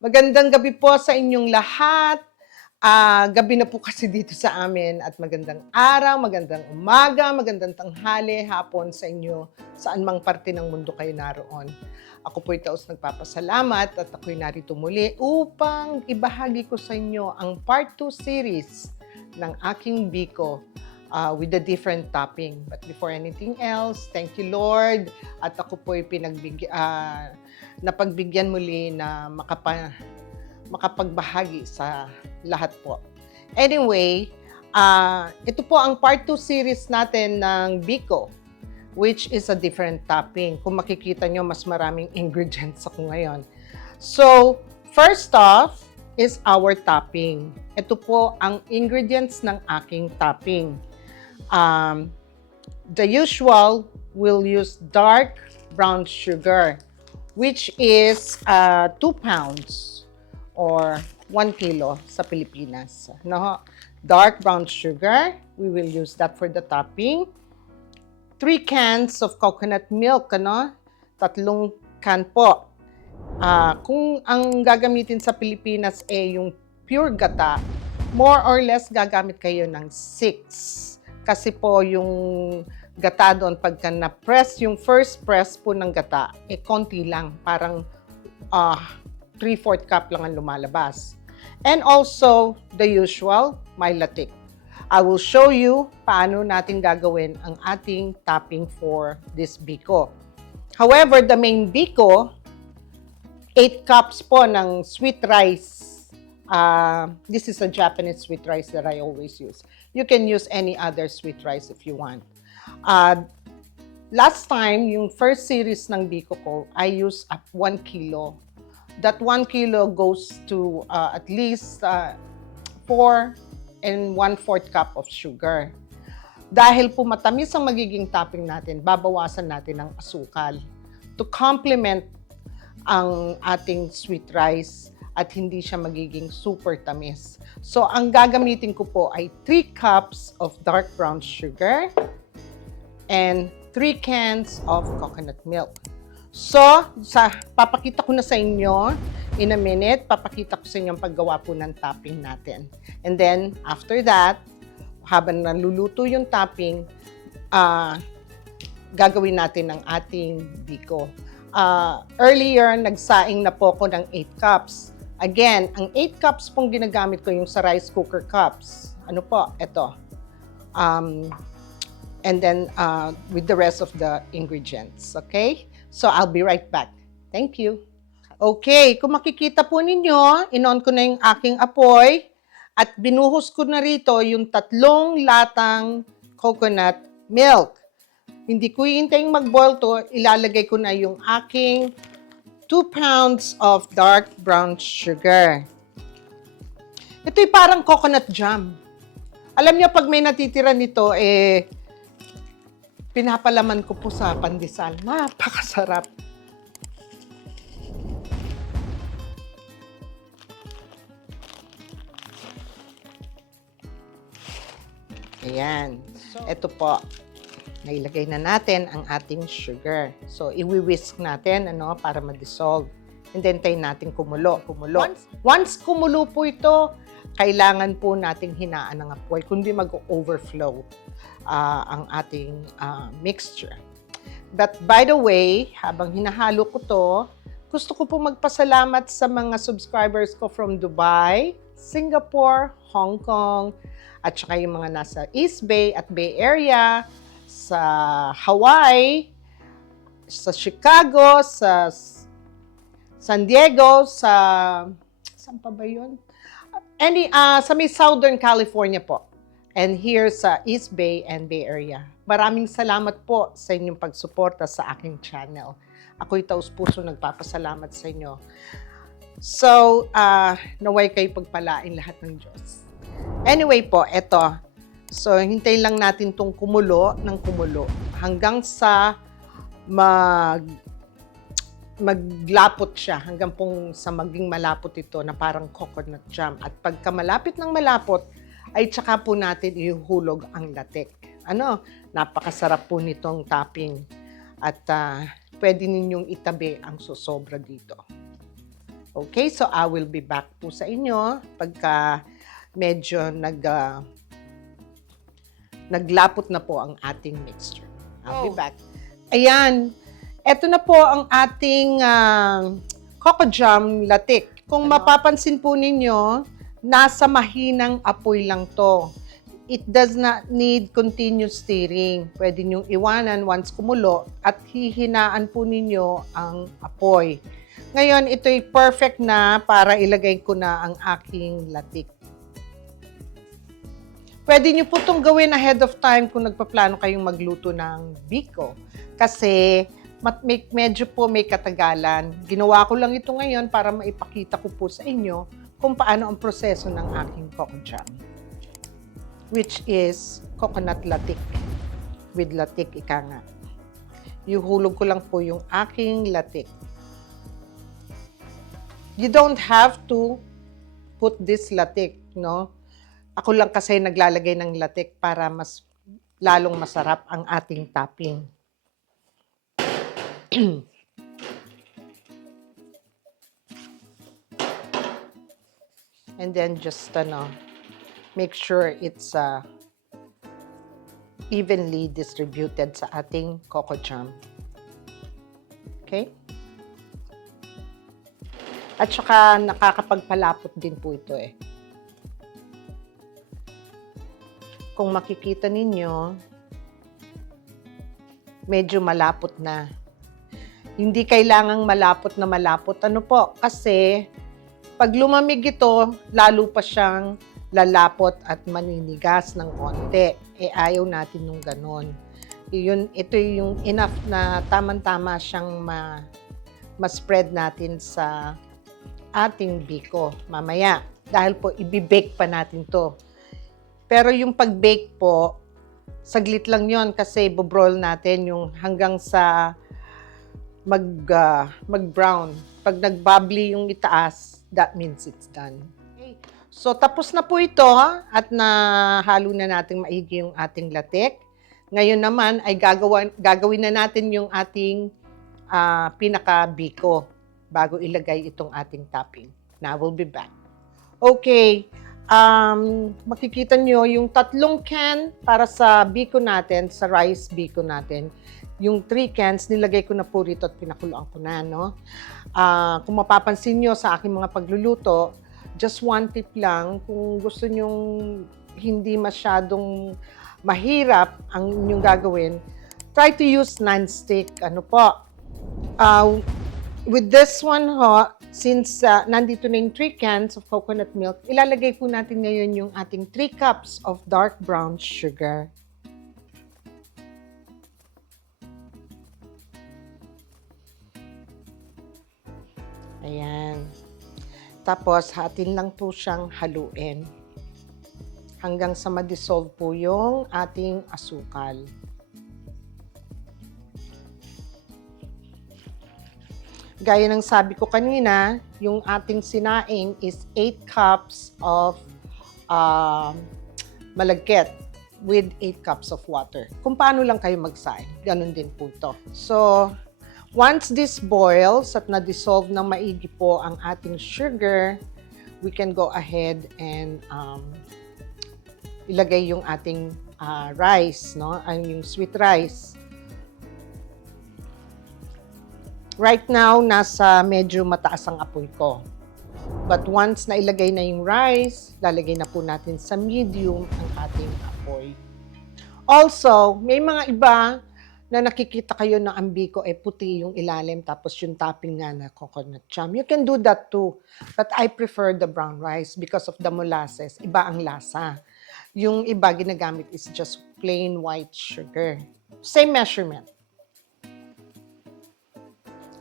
Magandang gabi po sa inyong lahat. Gabi na po kasi dito sa amin at magandang araw, magandang umaga, magandang tanghali, hapon sa inyo, saan mang parte ng mundo kayo naroon. Ako po'y taos nagpapasalamat at ako'y narito muli upang ibahagi ko sa inyo ang Part 2 series ng aking Biko with a different topping. But before anything else, thank you Lord at ako po'y napagbigyan muli na makapagbahagi sa lahat po. Anyway, ito po ang part 2 series natin ng Biko, which is a different topping. Kung makikita nyo, mas maraming ingredients ako ngayon. So, first off is our topping. Ito po ang ingredients ng aking topping. The usual, we'll use dark brown sugar, which is 2 pounds or 1 kilo sa Pilipinas. No? Dark brown sugar, we will use that for the topping. 3 cans of coconut milk, ano? 3 can po. Kung ang gagamitin sa Pilipinas yung pure gata, more or less gagamit kayo ng 6. Kasi po yung gata doon, pagka na-press, yung first press po ng gata, konti lang. Parang 3/4 cup lang ang lumalabas. And also, the usual, my latik. I will show you paano natin gagawin ang ating topping for this Biko. However, the main Biko, 8 cups po ng sweet rice. This is a Japanese sweet rice that I always use. You can use any other sweet rice if you want. Last time, yung first series ng Biko ko, I used 1 kilo. That 1 kilo goes to at least 4 and 1/4 cup of sugar. Dahil po matamis ang magiging topping natin, babawasan natin ng asukal to complement ang ating sweet rice at hindi siya magiging super tamis. So, ang gagamitin ko po ay 3 cups of dark brown sugar and 3 cans of coconut milk. So, papakita ko na sa inyo in a minute, papakita ko sa inyo ang paggawa po ng topping natin. And then, after that, habang naluluto yung topping, gagawin natin ang ating Biko. Earlier, nagsaing na po ako ng 8 cups. Again, ang 8 cups pong ginagamit ko yung sa rice cooker cups. Ano po? Ito. And then, with the rest of the ingredients. Okay? So, I'll be right back. Thank you. Okay, kung makikita po ninyo, in-on ko na yung aking apoy at binuhos ko na rito yung 3 latang coconut milk. Hindi ko hihintaying mag-boil to, ilalagay ko na yung aking 2 pounds of dark brown sugar. Ito'y parang coconut jam. Alam niyo, pag may natitira nito, pinapalaman ko po sa pandesal. Napakasarap. Ayan. Ito po. Nailagay na natin ang ating sugar. So, i-whisk natin para ma-dissolve. And then, tayo natin kumulo. Once kumulo po ito, kailangan po nating hinaan ng apoy, kundi mag-overflow ang ating mixture. But by the way, habang hinahalo ko to, gusto ko po magpasalamat sa mga subscribers ko from Dubai, Singapore, Hong Kong, at saka yung mga nasa East Bay at Bay Area, sa Hawaii, sa Chicago, sa San Diego, saan pa ba yun? Sa may Southern California po. And here sa East Bay and Bay Area. Maraming salamat po sa inyong pagsuporta sa aking channel. Ako'y taus-puso nagpapasalamat sa inyo. So, naway kayo pagpalain lahat ng Diyos. Anyway po, eto. So, hintayin lang natin itong kumulo ng kumulo hanggang sa maglapot siya, hanggang pong sa maging malapot ito na parang coconut jam. At pagka malapit ng malapot, ay tsaka po natin ihuhulog ang latik. napakasarap po nitong topping. At pwede ninyong itabi ang sosobra dito. Okay, so I will be back po sa inyo pagka medyo naglapot na po ang ating mixture. I'll be back. Ayan, eto na po ang ating coco jam latik. Kung mapapansin po ninyo, nasa mahinang apoy lang to. It does not need continuous stirring. Pwede niyong iwanan once kumulo at hihinaan po ninyo ang apoy. Ngayon, ito'y perfect na para ilagay ko na ang aking latik. Pwede niyo po itong gawin ahead of time kung nagpaplano kayong magluto ng biko. Kasi medyo po may katagalan. Ginawa ko lang ito ngayon para maipakita ko po sa inyo kung paano ang proseso ng aking coco jam. Which is coconut latik. With latik, ika nga. Ihuhulog ko lang po yung aking latik. You don't have to put this latik, no? Ako lang kasi naglalagay ng latik para mas lalong masarap ang ating topping. And then just make sure it's evenly distributed sa ating coco jam. Okay? At saka nakakapagpalapot din po ito eh. Kung makikita ninyo, medyo malapot na. Hindi kailangang malapot na malapot. Ano po? Kasi pag lumamig ito, lalo pa siyang lalapot at maninigas ng konti. Eh, ayaw natin nung ganon. Ito yung enough na tamang-tama siyang ma-spread natin sa ating biko mamaya. Dahil po, ibibake pa natin to. Pero yung pag-bake po, saglit lang yon kasi bobroil natin yung hanggang sa mag-brown. Pag nag-bubbly yung itaas, that means it's done. Okay. So, tapos na po ito at nahalo na natin maigi yung ating latik. Ngayon naman ay gagawin na natin yung ating pinaka-biko bago ilagay itong ating topping. Now, we'll be back. Okay. Makikita nyo yung 3 can para sa biko natin, sa rice biko natin. Yung 3 cans, nilagay ko na po rito at pinakuluan ko na, no? Kung mapapansin nyo sa aking mga pagluluto, just one tip lang, kung gusto nyong hindi masyadong mahirap ang inyong gagawin, try to use non-stick. Ano po? With this one, since nandito na yung 3 cans of coconut milk, ilalagay po natin ngayon yung ating 3 cups of dark brown sugar. Ayan. Tapos, hatin lang po siyang haluin hanggang sa ma-dissolve po yung ating asukal. Gaya ng sabi ko kanina, yung ating sinaing is 8 cups of malagkit with 8 cups of water. Kung paano lang kayo magsaing, ganun din po ito. So, once this boils at na-dissolve ng maigi po ang ating sugar, we can go ahead and ilagay yung ating rice, no? Yung sweet rice. Right now, nasa medyo mataas ang apoy ko. But once na ilagay na yung rice, lalagay na po natin sa medium ang ating apoy. Also, may mga iba na nakikita kayo na ang biko ay puti yung ilalim tapos yung topping nga na coconut jam. You can do that too. But I prefer the brown rice because of the molasses. Iba ang lasa. Yung iba ginagamit is just plain white sugar. Same measurement.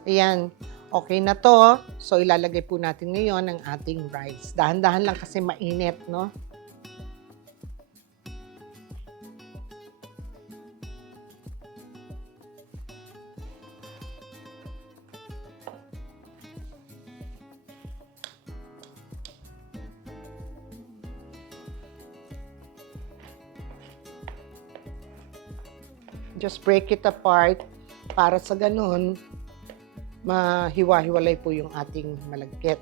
Ayan. Okay na to. So, ilalagay po natin ngayon ang ating rice. Dahan-dahan lang kasi mainit, no? Just break it apart para sa ganun, mahiwa-hiwalay po yung ating malagkit.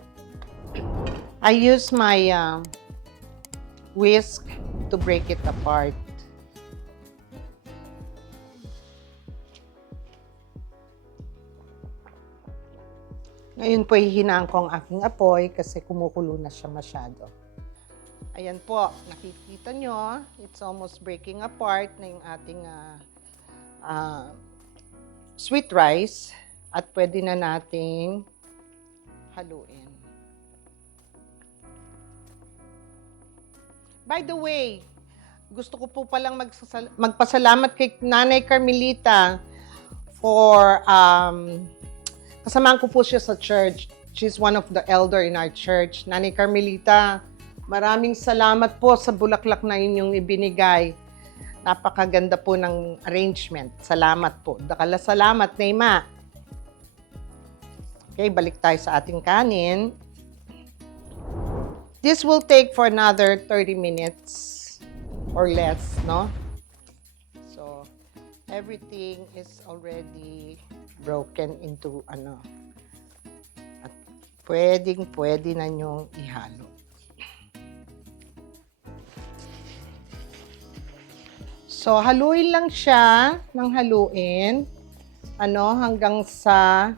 I use my whisk to break it apart. Ngayon po, hihinaan ko ang aking apoy kasi kumukulo na siya masyado. Ayan po, nakikita nyo, it's almost breaking apart na yung ating sweet rice at pwede na nating haluin. By the way, gusto ko po palang magpasalamat kay Nanay Carmelita for kasamahan ko po siya sa church. She's one of the elder in our church. Nanay Carmelita, maraming salamat po sa bulaklak na inyong ibinigay. Napakaganda po ng arrangement. Salamat po. Dakala salamat, Neyma. Okay, balik tayo sa ating kanin. This will take for another 30 minutes or less, no? So, everything is already broken into at pwede na nyong ihalo. So, haluin lang siya ng haluin hanggang sa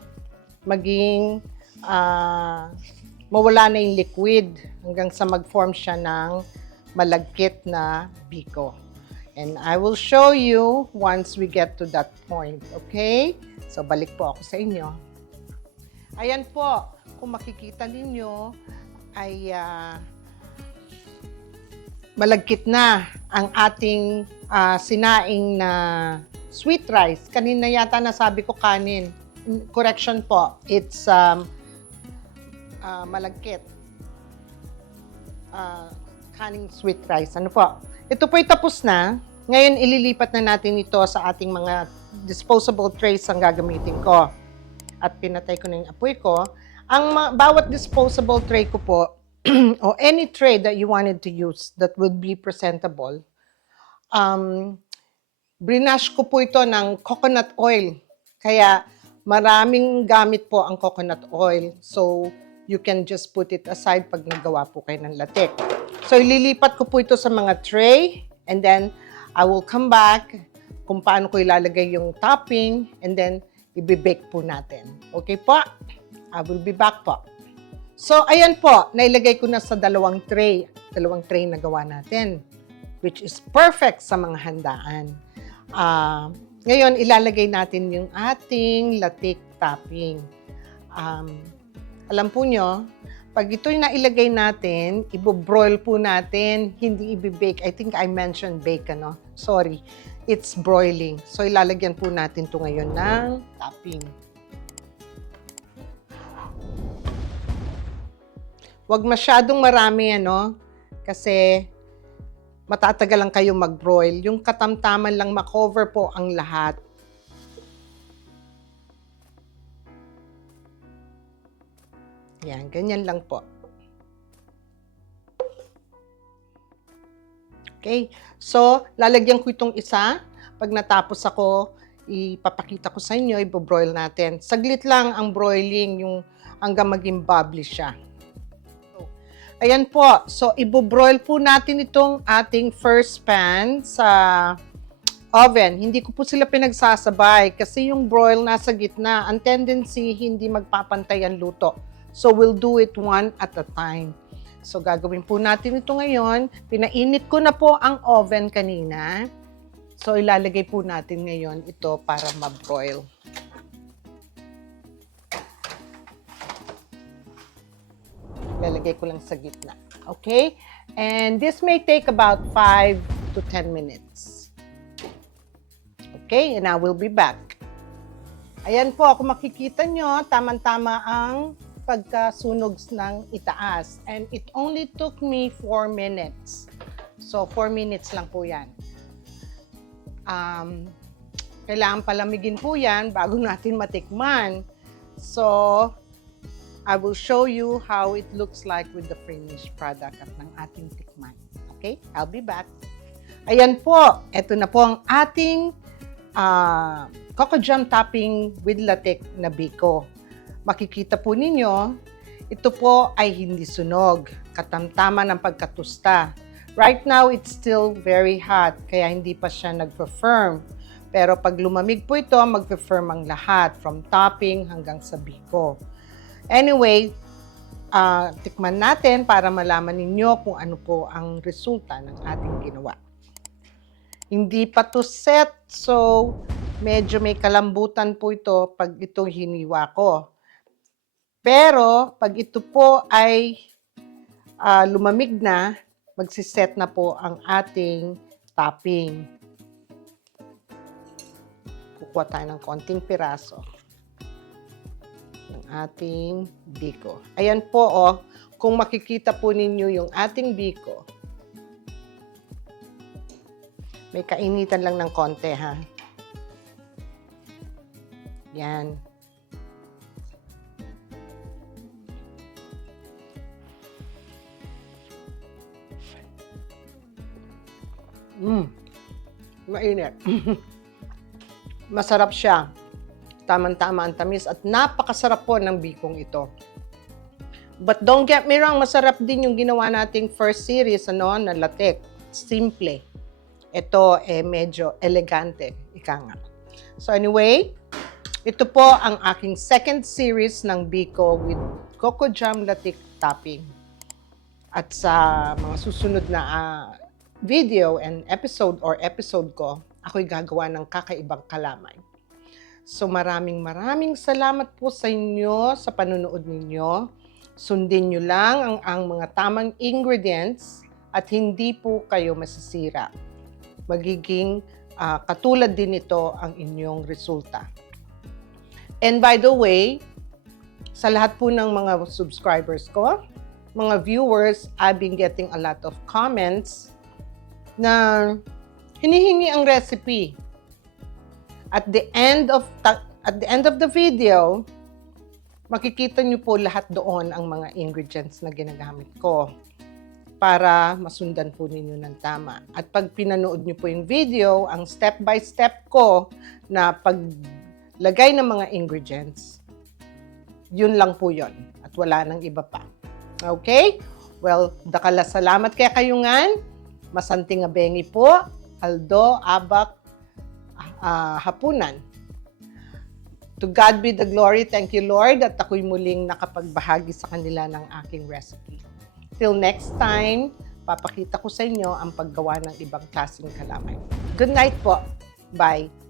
maging mawala na yung liquid, hanggang sa mag-form siya ng malagkit na biko. And I will show you once we get to that point, okay? So, balik po ako sa inyo. Ayan po, kung makikita ninyo, ay malagkit na ang ating sinaing na sweet rice. Kanina yata nasabi ko kanin. Correction po, it's malagkit. Kaning sweet rice. Ano po? Ito po'y tapos na. Ngayon, ililipat na natin ito sa ating mga disposable trays ang gagamitin ko. At pinatay ko na yung apoy ko. Ang bawat disposable tray ko po, o any tray that you wanted to use that would be presentable, brinash ko po ito ng coconut oil. Kaya maraming gamit po ang coconut oil. So, you can just put it aside pag nagawa po kayo ng latik. So, ililipat ko po ito sa mga tray and then I will come back kung paano ko ilalagay yung topping and then i-bake po natin. Okay po? I will be back po. So, ayan po, nailagay ko na sa dalawang tray na gawa natin, which is perfect sa mga handaan. Ngayon, ilalagay natin yung ating latik topping. Alam po nyo, pag ito'y nailagay natin, i-broil po natin, hindi i-bake. I think I mentioned bake, Sorry, it's broiling. So, ilalagyan po natin ito ngayon ng topping. Huwag masyadong marami, kasi matatagal lang kayo mag-broil. Yung katamtaman lang makover po ang lahat. Yan, ganyan lang po. Okay, so lalagyan ko itong isa. Pag natapos ako, ipapakita ko sa inyo, i-broil natin. Saglit lang ang broiling, yung hanggang maging bubbly siya. Ayan po. So, i-broil po natin itong ating first pan sa oven. Hindi ko po sila pinagsasabay kasi yung broil nasa gitna. Ang tendency, hindi magpapantay ang luto. So, we'll do it one at a time. So, gagawin po natin ito ngayon. Pinainit ko na po ang oven kanina. So, ilalagay po natin ngayon ito para ma-broil. Ilalagay ko lang sa gitna. Okay? And this may take about 5 to 10 minutes. Okay? And I will be back. Ayan po, kung makikita nyo, tamang-tama ang pagkasunog ng itaas. And it only took me 4 minutes. So, 4 minutes lang po yan. Kailangan palamigin po yan bago natin matikman. So, I will show you how it looks like with the finished product at ng ating tikman. Okay? I'll be back. Ayan po. Ito na po ang ating coco jam topping with latik na biko. Makikita po ninyo, ito po ay hindi sunog, katamtaman ng pagkatusta. Right now, it's still very hot, kaya hindi pa siya nag-firm. Pero pag lumamig po ito, mag-firm ang lahat, from topping hanggang sa biko. Anyway, tikman natin para malaman ninyo kung ano po ang resulta ng ating ginawa. Hindi pa to set, so medyo may kalambutan po ito pag ito hiniwa ko. Pero pag ito po ay lumamig na, magsiset na po ang ating topping. Kukuha tayo ng konting piraso ng ating biko. Ayan po, kung makikita po ninyo yung ating biko, may kainitan lang ng konti, ha? Yan. Mainit. Masarap siya. Tamang-tama ang tamis at napakasarap po ng bikong ito. But don't get me wrong, masarap din yung ginawa nating first series, na latik. Simple. Ito medyo elegante, ika nga. So anyway, ito po ang aking second series ng biko with coco jam latik topping. At sa mga susunod na video and episode ko, ako'y gagawa ng kakaibang kalamay. So maraming salamat po sa inyo sa panonood ninyo. Sundin nyo lang ang mga tamang ingredients at hindi po kayo masisira. Magiging katulad din ito ang inyong resulta. And by the way, sa lahat po ng mga subscribers ko, mga viewers, I've been getting a lot of comments na hinihingi ang recipe. At the end of the video, makikita nyo po lahat doon ang mga ingredients na ginagamit ko para masundan po ninyo ng tama. At pag pinanood nyo po yung video, ang step-by-step ko na paglagay ng mga ingredients, yun lang po yun. At wala nang iba pa. Okay? Well, dakala salamat kaya kayungan. Masanting abengi po. Aldo, Abak, Hapunan. To God be the glory. Thank you, Lord, at ako'y muling nakapagbahagi sa kanila ng aking recipe. Till next time, papakita ko sa inyo ang paggawa ng ibang klaseng kalamay. Good night po. Bye.